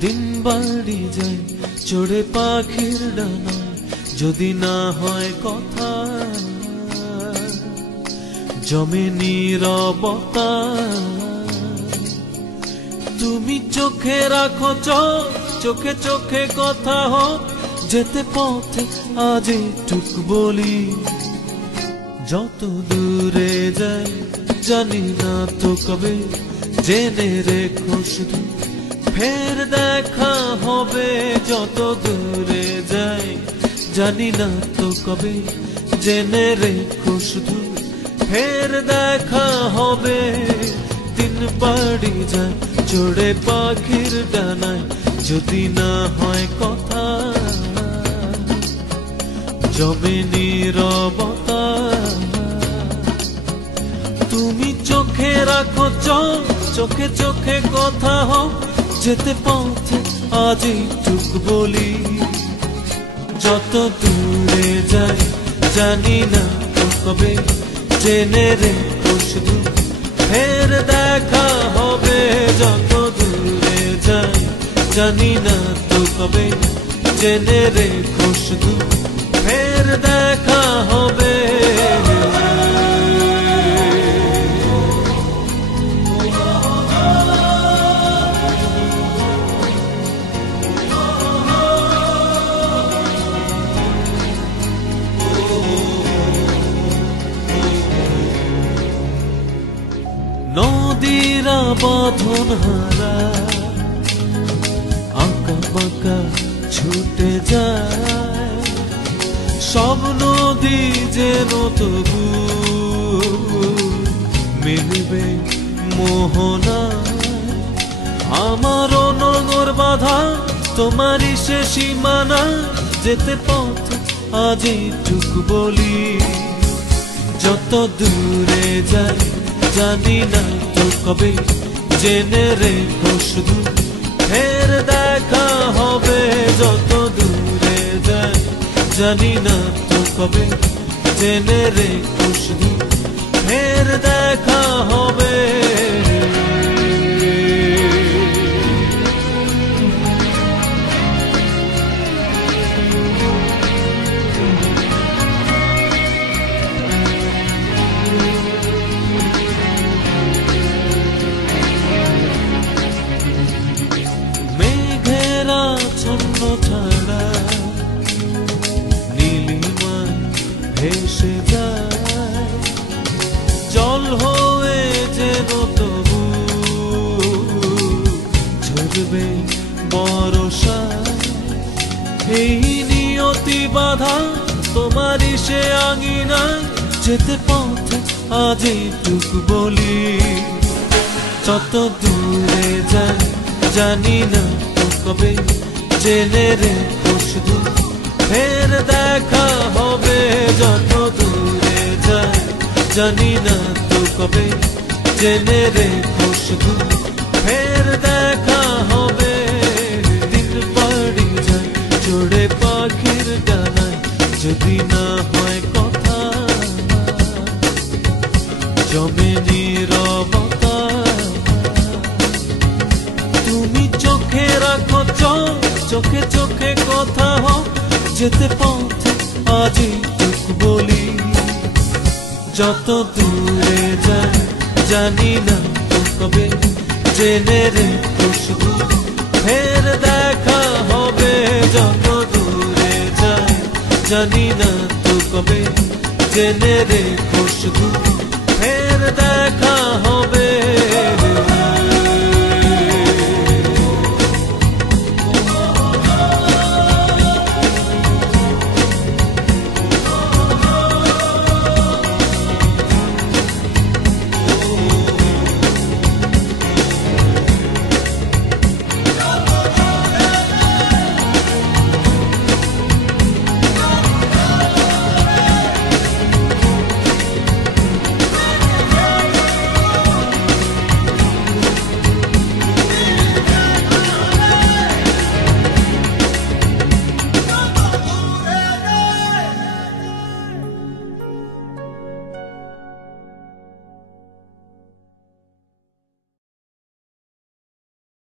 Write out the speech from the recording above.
दिन बाड़ी जाए चढ़े पाखिर डानाय যদি না হয় কথা জমে নীরবতা তুমি চোখে রাখো চোখে চোখে কথা হোক যেতে পথে আজ টুক বলি যত দূরে যাই জানি না তো কবে জেনে রেখো শুধু ফের দেখা হবে যত দূরে যাই জানি না তো কবে জেনে রেখো শুধু ফের দেখা হবে দিন বাড়ি যায় চড়ে পাখির ডানায় যদি না হয় কথা জমে নীরবতা তুমি চোখে রাখো চোখে চোখে কথা হোক যেতে পথে আজ টুক বলি যত দূরে যাই জানি না তো কবে জেনে রেখো শুধু ফের দেখা হবে যত দূরে যাই জানি না তো কবে জেনে রেখো শুধু ফের দেখা হবে নদীরা বাঁধন হারা আঁকা বাঁকা ছুটে যায় সব নদী যেন তবু মিলবে মোহনা আমার নগর বাধা তোমারই সে সীমানা যেতে পথ আজ টুক বলি যত দূরে যাই জানি না তো কবে জেনে রেখো শুধু ফের দেখা হবে যত দূরে যাই জানি না তো কবে জেনে রেখো শুধু ফের দেখা হবে ছন্ন ছাড়া নীলিমা ভেসে যায় জল হয়ে যেন তবু ঝরবে বর্ষা এই নিয়তি বাধা তোমারই সে আঙিনায় যেতে পথে আজ টুক বলি যত দূরে যাই জানি না তো কবে জেনে রেখো শুধু ফের দেখা হবে যত দূরে যাই জানি না তো কবে জেনে রেখো শুধু ফের দেখা হবে দিন বাড়ি যায় চড়ে পাখির ডানায় যদি না হয় কথা জমে নীরবতা তুমি চোখে রাখো চোখে চোখে কথা হোক যেতে পথে আজ টুক বলি যত দূরে যাই জানি না তো কবে জেনে রেখো শুধু ফের দেখা হবে যত দূরে যাই জানি না তো কবে জেনে রেখো শুধু ফের দেখা হবে।